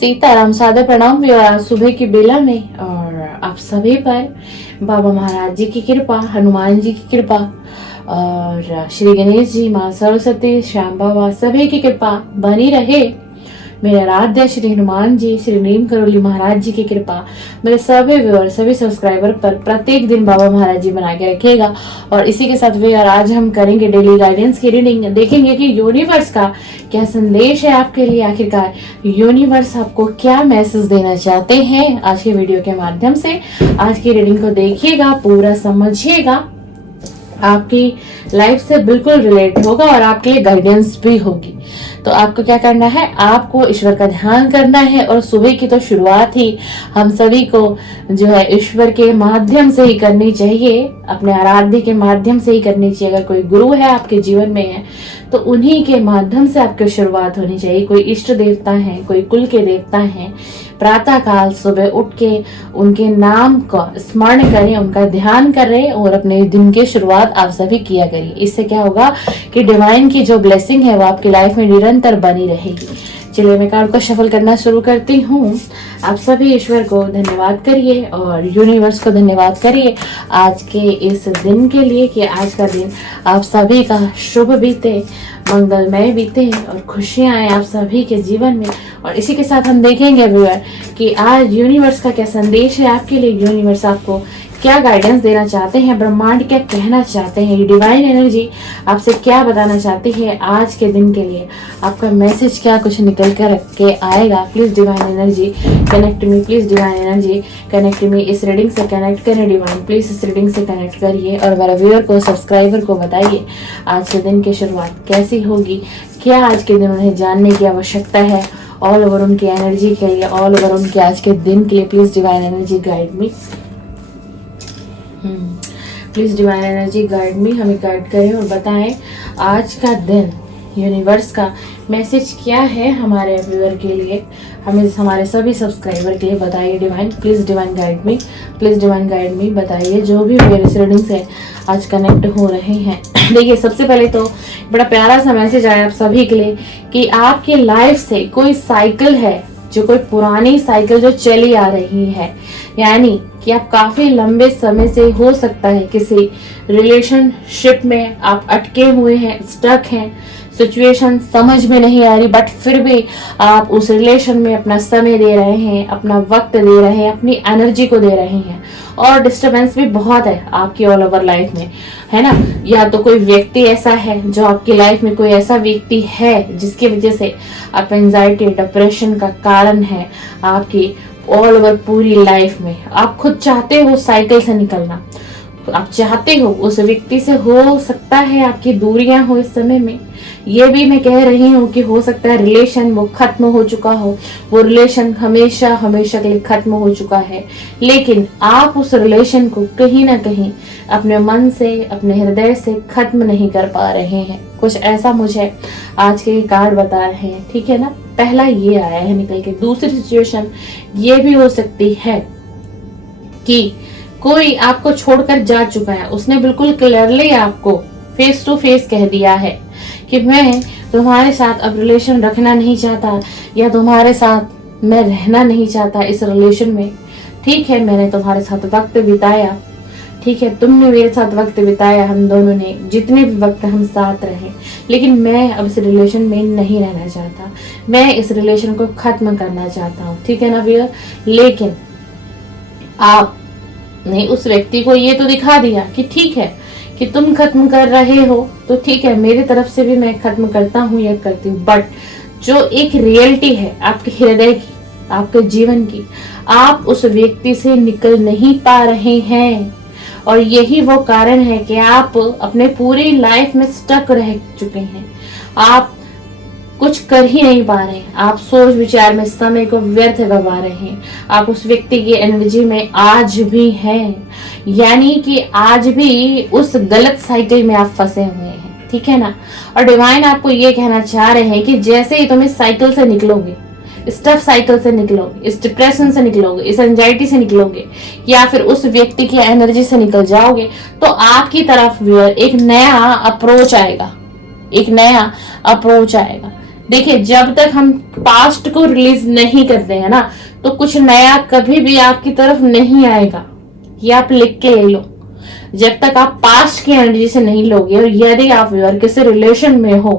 सीताराम सादर प्रणाम व्यूअर। आज सुबह की बेला में और आप सभी पर बाबा महाराज जी की कृपा, हनुमान जी की कृपा और श्री गणेश जी, माँ सरस्वती, श्याम बाबा सभी की कृपा बनी रहे। मेरे आराध्य श्री हनुमान जी, श्री नीम करोली महाराज जी की कृपा मेरे सभी व्यूअर, सभी सब्सक्राइबर पर प्रत्येक दिन बाबा महाराज जी बना के रखेगा। और इसी के साथ व्यूअर आज हम करेंगे डेली गाइडेंस की रीडिंग। देखेंगे कि यूनिवर्स का क्या संदेश है आपके लिए, आखिरकार यूनिवर्स आपको क्या मैसेज देना चाहते हैं आज की वीडियो के माध्यम से। आज की रीडिंग को देखिएगा, पूरा समझिएगा, आपकी लाइफ से बिल्कुल रिलेट होगा और आपके लिए गाइडेंस भी होगी। तो आपको क्या करना है, आपको ईश्वर का ध्यान करना है। और सुबह की तो शुरुआत ही हम सभी को जो है ईश्वर के माध्यम से ही करनी चाहिए, अपने आराध्य के माध्यम से ही करनी चाहिए। अगर कोई गुरु है आपके जीवन में है तो उन्हीं के माध्यम से आपकी शुरुआत होनी चाहिए। कोई इष्ट देवता है, कोई कुल के देवता हैं, प्रातः काल सुबह उठ के उनके नाम का स्मरण करें, उनका ध्यान करें और अपने दिन की शुरुआत आप सभी किया करिए। इससे क्या होगा कि डिवाइन की जो ब्लेसिंग है वो आपकी लाइफ में निरंतर बनी रहेगी। चलिए मैं कार्ड को शफल करना शुरू करती हूँ। आप सभी ईश्वर को धन्यवाद करिए और यूनिवर्स को धन्यवाद करिए आज के इस दिन के लिए कि आज का दिन आप सभी का शुभ बीते, मंगलमय बीते और खुशियां आए आप सभी के जीवन में। और इसी के साथ हम देखेंगे व्यूअर कि आज यूनिवर्स का क्या संदेश है आपके लिए, यूनिवर्स आपको क्या गाइडेंस देना चाहते हैं, ब्रह्मांड क्या कहना चाहते हैं, डिवाइन एनर्जी आपसे क्या बताना चाहती है आज के दिन के लिए, आपका मैसेज क्या कुछ निकल कर के आएगा। Please divine energy connect me, please divine energy connect me. इस रीडिंग से कनेक्ट करें डिवाइन, प्लीज इस रीडिंग से कनेक्ट करिए और मेरे व्यूअर को, सब्सक्राइबर को बताइए आज के दिन की शुरुआत कैसी होगी, क्या आज के दिन उन्हें जानने की आवश्यकता है ऑल ओवर उनकी एनर्जी के लिए, ऑल ओवर उनके आज के दिन के लिए। Please divine energy guide me, please divine energy guide me, हमें गाइड करें और बताएं आज का दिन यूनिवर्स का मैसेज क्या है हमारे व्यूअर के लिए, हमें हमारे सभी सब्सक्राइबर के लिए बताइए divine. Please divine guide me, please divine guide me, बताइए जो भी मेरे रीडिंग से आज कनेक्ट हो रहे हैं। देखिए सबसे पहले तो बड़ा प्यारा सा मैसेज आया आप सभी के लिए कि आपकी लाइफ से कोई साइकिल है, जो कोई पुरानी साइकिल जो चली आ रही है, यानी कि आप काफी लंबे समय से हो सकता है किसी रिलेशनशिप में आप अटके हुए हैं, स्टक हैं, सिचुएशन समझ में नहीं आ रही, बट फिर भी आप उस रिलेशन में अपना समय दे रहे हैं, अपना वक्त दे रहे हैं, अपनी एनर्जी को दे रहे हैं और डिस्टरबेंस भी बहुत है आपकी ऑल ओवर लाइफ में, है ना। या तो कोई व्यक्ति ऐसा है जो आपकी लाइफ में, कोई ऐसा व्यक्ति है जिसकी वजह से आप एंजाइटी, डिप्रेशन का कारण है आपकी ऑल ओवर पूरी लाइफ में। आप खुद चाहते हो साइकिल से निकलना, आप चाहते हो उस व्यक्ति से, हो सकता है आपकी दूरियां हो इस समय में। ये भी मैं कह रही हूँ कि हो सकता है रिलेशन वो खत्म हो चुका हो, वो रिलेशन हमेशा हमेशा के लिए खत्म हो चुका है, लेकिन आप उस रिलेशन को कहीं ना कहीं अपने मन से, अपने हृदय से खत्म नहीं कर पा रहे हैं। कुछ ऐसा मुझे आज के कार्ड बता रहे हैं, ठीक है ना। पहला ये आया है निकल के। दूसरी सिचुएशन ये भी हो सकती है कि कोई आपको छोड़कर जा चुका है, उसने बिल्कुल क्लियरली आपको फेस टू फेस कह दिया है कि मैं तुम्हारे साथ अब रिलेशन रखना नहीं चाहता या तुम्हारे साथ मैं रहना नहीं चाहता इस रिलेशन में। ठीक है, मैंने तुम्हारे साथ वक्त बिताया, ठीक है, तुमने मेरे साथ वक्त बिताया, हम दोनों ने जितने भी वक्त हम साथ रहे, लेकिन मैं अब इस रिलेशन में नहीं रहना चाहता, मैं इस रिलेशन को खत्म करना चाहता हूँ, ठीक है ना व्यूअर। लेकिन आपने उस व्यक्ति को ये तो दिखा दिया कि ठीक है कि तुम खत्म कर रहे हो तो ठीक है, मेरी तरफ से भी मैं खत्म करता हूँ या करती हूँ, बट जो एक रियलिटी है आपके हृदय की, आपके जीवन की, आप उस व्यक्ति से निकल नहीं पा रहे हैं और यही वो कारण है कि आप अपने पूरी लाइफ में स्टक रह चुके हैं। आप कुछ कर ही नहीं पा रहे हैं, आप सोच विचार में समय को व्यर्थ गवा रहे हैं, आप उस व्यक्ति की एनर्जी में आज भी हैं, यानी कि आज भी उस गलत साइकिल में आप फंसे हुए हैं, ठीक है ना। और डिवाइन आपको ये कहना चाह रहे हैं कि जैसे ही तुम इस साइकिल से निकलोगे, स्टफ साइकिल से निकलोगे, इस डिप्रेशन से निकलोगे, इस एंजाइटी से निकलोगे या फिर उस व्यक्ति की एनर्जी से निकल जाओगे, तो आपकी तरफ व्यूअर एक नया अप्रोच आएगा, एक नया अप्रोच आएगा। देखिए, जब तक हम पास्ट को रिलीज नहीं करते हैं ना, तो कुछ नया कभी भी आपकी तरफ नहीं आएगा। ये आप लिख के ले लो। जब तक आप पास्ट की एनर्जी से नहीं लोगे, और यदि आप किसी रिलेशन में हो,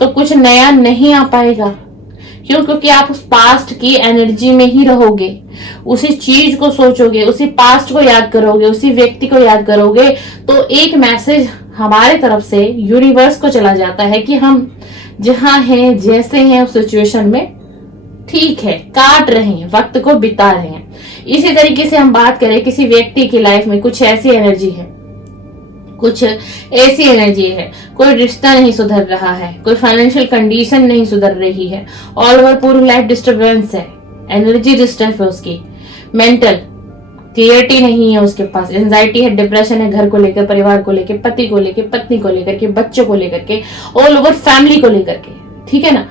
तो कुछ नया नहीं आ पाएगा। क्यों? क्योंकि आप उस पास्ट की एनर्जी में ही रहोगे, उसी चीज को सोचोगे, उसी पास्ट को याद करोगे, उसी व्यक्ति को याद करोगे। तो एक मैसेज हमारे तरफ से यूनिवर्स को चला जाता है कि हम जहां हैं, जैसे हैं, उस सिचुएशन में ठीक है, काट रहे हैं, वक्त को बिता रहे हैं। इसी तरीके से हम बात करें, किसी व्यक्ति की लाइफ में कुछ ऐसी एनर्जी है, कुछ ऐसी एनर्जी है, कोई रिश्ता नहीं सुधर रहा है, कोई फाइनेंशियल कंडीशन नहीं सुधर रही है, ऑल ओवर पूरी लाइफ डिस्टर्बेंस है, एनर्जी डिस्टर्ब है, उसकी मेंटल क्लियरिटी नहीं है, उसके पास एंजाइटी है, डिप्रेशन है, घर को लेकर, परिवार को लेकर, पति को लेकर, पत्नी को लेकर के, बच्चों को लेकर के, ऑल ओवर फैमिली को लेकर के, ठीक है ना।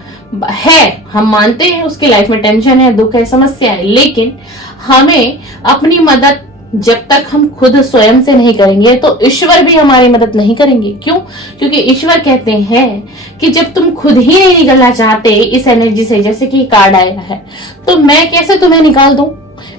है, हम मानते हैं उसकी लाइफ में टेंशन है, दुख है, समस्या है, लेकिन हमें अपनी मदद जब तक हम खुद स्वयं से नहीं करेंगे, तो ईश्वर भी हमारी मदद नहीं करेंगे। क्यों? क्योंकि ईश्वर कहते हैं कि जब तुम खुद ही नहीं निकलना चाहते इस एनर्जी से, जैसे कि कार्ड आया है, तो मैं कैसे तुम्हें निकाल दूं,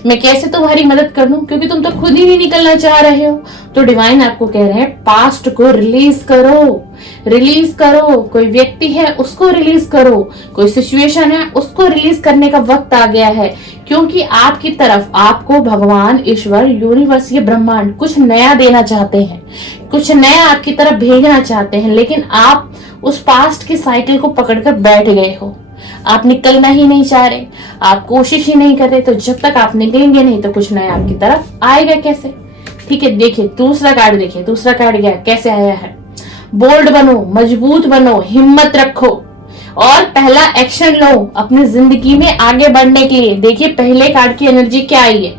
मैं कैसे तुम्हारी मदद कर दूं, क्योंकि तुम तो खुद ही नहीं निकलना चाह रहे हो। तो डिवाइन आपको कह रहे हैं, पास्ट को रिलीज करो, रिलीज करो। कोई व्यक्ति है, उसको रिलीज करो, कोई सिचुएशन है, उसको रिलीज करने का वक्त आ गया है। क्योंकि आपकी तरफ आपको भगवान, ईश्वर, यूनिवर्स, ये ब्रह्मांड कुछ नया देना चाहते हैं, कुछ नया आपकी तरफ भेजना चाहते हैं, लेकिन आप उस पास्ट की साइकिल को पकड़कर बैठ गए हो। आप निकलना ही नहीं चाह रहे, आप कोशिश ही नहीं कर रहे। तो जब तक आप निकलेंगे नहीं, तो कुछ नया आपकी तरफ आएगा कैसे? ठीक है, देखिए दूसरा कार्ड, देखिए दूसरा कार्ड क्या कैसे आया है। बोल्ड बनो, मजबूत बनो, हिम्मत रखो और पहला एक्शन लो अपनी जिंदगी में आगे बढ़ने के लिए। देखिए पहले कार्ड की एनर्जी क्या आई है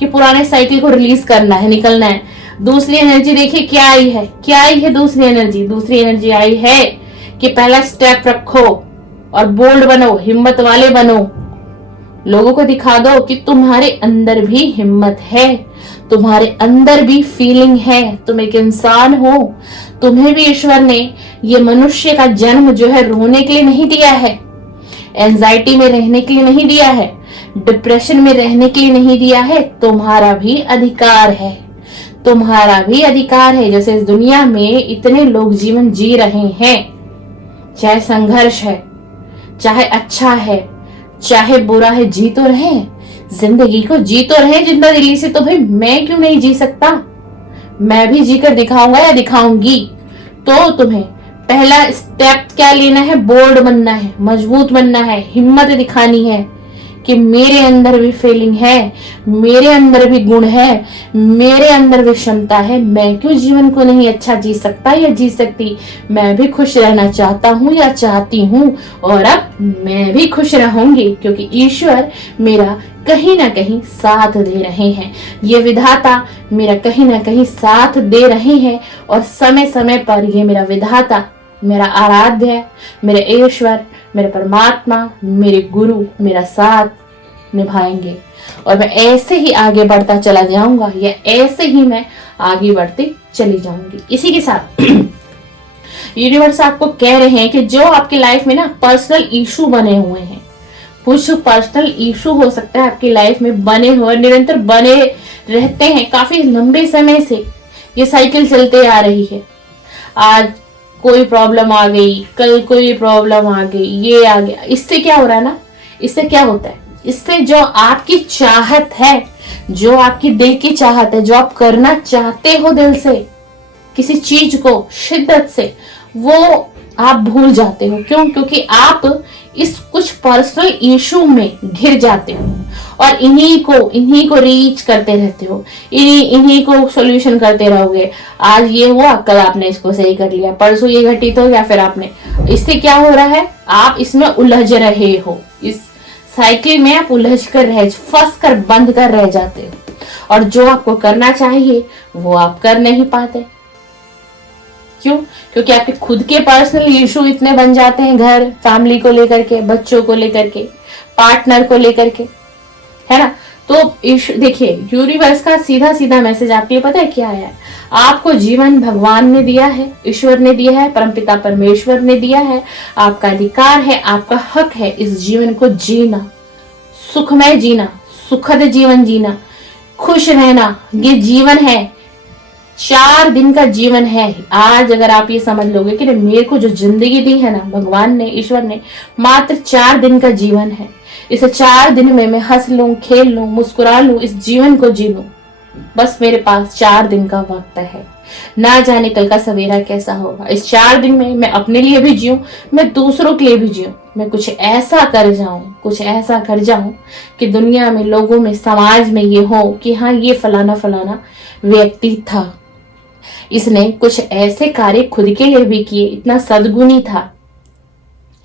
कि पुराने साइकिल को रिलीज करना है, निकलना है। दूसरी एनर्जी देखिए क्या आई है, क्या आई है दूसरी एनर्जी? दूसरी एनर्जी आई है कि पहला स्टेप रखो और बोल्ड बनो, हिम्मत वाले बनो। लोगों को दिखा दो कि तुम्हारे अंदर भी हिम्मत है, तुम्हारे अंदर भी फीलिंग है, तुम एक इंसान हो। तुम्हें भी ईश्वर ने ये मनुष्य का जन्म जो है रोने के लिए नहीं दिया है, एंजाइटी में रहने के लिए नहीं दिया है, डिप्रेशन में रहने के लिए नहीं दिया है। तुम्हारा भी अधिकार है, तुम्हारा भी अधिकार है। जैसे इस दुनिया में इतने लोग जीवन जी रहे हैं, चाहे संघर्ष है, चाहे अच्छा है, चाहे बुरा है, जी तो रहे, जिंदगी को जी तो रहे जिंदा दिली से। तो भाई मैं क्यों नहीं जी सकता? मैं भी जीकर दिखाऊंगा या दिखाऊंगी। तो तुम्हें पहला स्टेप क्या लेना है? बोल्ड बनना है, मजबूत बनना है, हिम्मत दिखानी है कि मेरे अंदर भी फीलिंग है, मेरे अंदर भी गुण है, मेरे अंदर भी क्षमता है। मैं क्यों जीवन को नहीं अच्छा जी सकता या जी सकती? मैं भी खुश रहना चाहता हूँ या चाहती हूँ, और अब मैं भी खुश रहूंगी क्योंकि ईश्वर मेरा कहीं ना कहीं साथ दे रहे हैं। ये विधाता मेरा कहीं ना कहीं साथ दे रहे हैं, और समय समय पर ये मेरा विधाता, मेरा आराध्य, मेरे ईश्वर, मेरे परमात्मा, मेरे गुरु मेरा साथ निभाएंगे, और मैं ऐसे ही आगे बढ़ता चला जाऊंगा, या ऐसे ही मैं आगे बढ़ती चली जाऊंगी। इसी के साथ यूनिवर्स आपको कह रहे हैं कि जो आपकी लाइफ में ना पर्सनल इशू बने हुए हैं, कुछ पर्सनल इशू हो सकता है आपकी लाइफ में बने हुए, निरंतर बने रहते हैं, काफी लंबे समय से ये साइकिल चलते आ रही है। आज कोई प्रॉब्लम आ गई, कल कोई प्रॉब्लम आ गई, ये आ गया। इससे क्या हो रहा है ना, इससे क्या होता है, इससे जो आपकी चाहत है, जो आपकी दिल की चाहत है, जो आप करना चाहते हो दिल से किसी चीज को शिद्दत से, वो आप भूल जाते हो। क्यों? क्योंकि आप इस कुछ पर्सनल इशू में घिर जाते हो और इन्हीं को रीच करते रहते हो, इन्हीं को सॉल्यूशन करते रहोगे। आज ये हुआ, कल आपने इसको सही कर लिया, परसों ये घटित हो गया, फिर आपने। इससे क्या हो रहा है? आप इसमें उलझ रहे हो, इस साइकिल में आप उलझ कर फंस कर बंद कर रह जाते हो, और जो आपको करना चाहिए वो आप कर नहीं पाते। क्यों? क्योंकि आपके खुद के पर्सनल इशू इतने बन जाते हैं, घर फैमिली को लेकर के, बच्चों को लेकर के, पार्टनर को लेकर के, है ना। तो देखिए यूनिवर्स का सीधा सीधा मैसेज आपके लिए पता है क्या है? आपको जीवन भगवान ने दिया है, ईश्वर ने दिया है, परमपिता परमेश्वर ने दिया है। आपका अधिकार है, आपका हक है इस जीवन को जीना, सुखमय जीना, सुखद जीवन जीना, खुश रहना। ये जीवन है, 4 दिन का जीवन है। आज अगर आप ये समझ लोगे कि मेरे को जो जिंदगी दी है ना भगवान ने, ईश्वर ने, मात्र 4 दिन का जीवन है, इस 4 दिन में मैं हंस लूं, खेल लूं, मुस्कुरा लूं, इस जीवन को जी लूं। बस मेरे पास 4 दिन का वक्त है, ना जाने कल का सवेरा कैसा होगा। इस 4 दिन में मैं अपने लिए भी जीऊं, मैं दूसरों के लिए भी जीऊं, मैं कुछ ऐसा कर जाऊं, कुछ ऐसा कर जाऊं कि दुनिया में, लोगों में, समाज में ये हो कि हाँ, ये फलाना फलाना व्यक्ति था, इसने कुछ ऐसे कार्य खुद के लिए भी किए, इतना सद्गुणी था,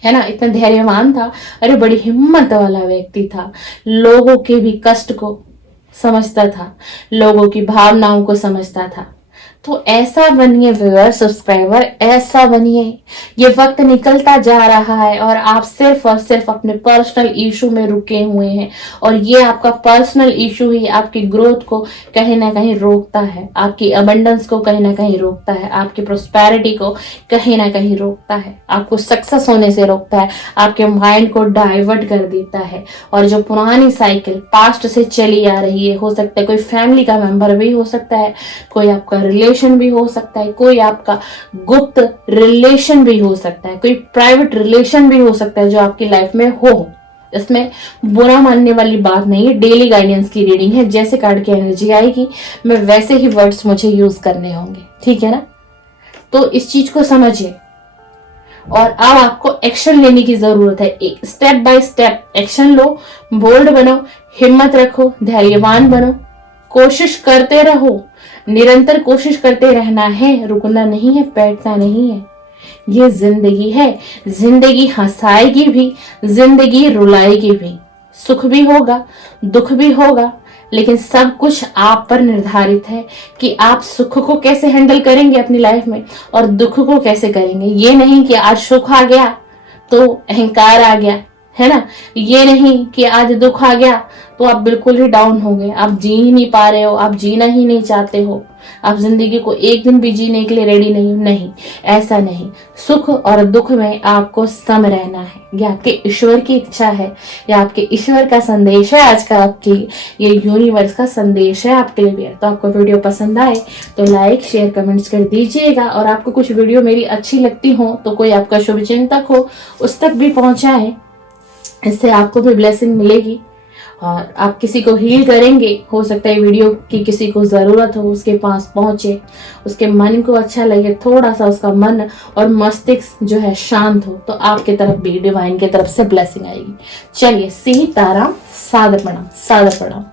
है ना, इतना धैर्यवान था, अरे बड़ी हिम्मत वाला व्यक्ति था, लोगों के भी कष्ट को समझता था, लोगों की भावनाओं को समझता था। तो ऐसा बनिए व्यूअर, सब्सक्राइबर, ऐसा बनिए। ये वक्त निकलता जा रहा है और आप सिर्फ और सिर्फ अपने पर्सनल इशू में रुके हुए हैं, और ये आपका पर्सनल इशू ही आपकी ग्रोथ को कहीं ना कहीं रोकता है, आपकी अबंडेंस को कहीं ना कहीं रोकता है, आपकी प्रोस्पेरिटी को कहीं ना कहीं रोकता है, आपको सक्सेस होने से रोकता है, आपके माइंड को डाइवर्ट कर देता है। और जो पुरानी साइकिल पास्ट से चली आ रही है, हो सकता है कोई फैमिली का मेंबर भी हो सकता है, कोई आपका रिलेशन भी हो सकता है, कोई आपका गुप्त रिलेशन भी हो सकता है, कोई प्राइवेट रिलेशन भी हो सकता है जो आपकी लाइफ में हो। इसमें बुरा मानने वाली बात नहीं है, डेली गाइडेंस की रीडिंग है, जैसे कार्ड की एनर्जी आएगी मैं वैसे ही वर्ड्स मुझे यूज करने होंगे, ठीक है ना। तो इस चीज को समझिए और अब आपको एक्शन लेने की जरूरत है। एक स्टेप बाय स्टेप एक्शन लो, बोल्ड बनो, हिम्मत रखो, धैर्यवान बनो, कोशिश करते रहो, निरंतर कोशिश करते रहना है, रुकना नहीं है, बैठना नहीं है। ये जिंदगी है, जिंदगी हंसाएगी भी, जिंदगी रुलाएगी भी, सुख भी होगा, दुख भी होगा, लेकिन सब कुछ आप पर निर्धारित है कि आप सुख को कैसे हैंडल करेंगे अपनी लाइफ में और दुख को कैसे करेंगे। ये नहीं कि आज सुख आ गया तो अहंकार आ गया, है ना। ये नहीं कि आज दुख आ गया तो आप बिल्कुल ही डाउन हो गए, आप जी ही नहीं पा रहे हो, आप जीना ही नहीं चाहते हो, आप जिंदगी को एक दिन भी जीने के लिए रेडी नहीं हो। नहीं, ऐसा नहीं। सुख और दुख में आपको सम रहना है। ये आपके ईश्वर की इच्छा है, या आपके ईश्वर का संदेश है आज का आपके लिए, ये यूनिवर्स का संदेश है आपके लिए। तो आपको वीडियो पसंद आए तो लाइक शेयर कमेंट्स कर दीजिएगा, और आपको कुछ वीडियो मेरी अच्छी लगती हो तो कोई आपका शुभ चिंतक हो उस तक भी पहुंचाए, इससे आपको भी ब्लेसिंग मिलेगी और आप किसी को हील करेंगे। हो सकता है वीडियो की किसी को जरूरत हो, उसके पास पहुंचे, उसके मन को अच्छा लगे, थोड़ा सा उसका मन और मस्तिष्क जो है शांत हो, तो आपके तरफ भी डिवाइन की तरफ से ब्लेसिंग आएगी। चलिए, सीताराम, सादर प्रणाम, सादर प्रणाम।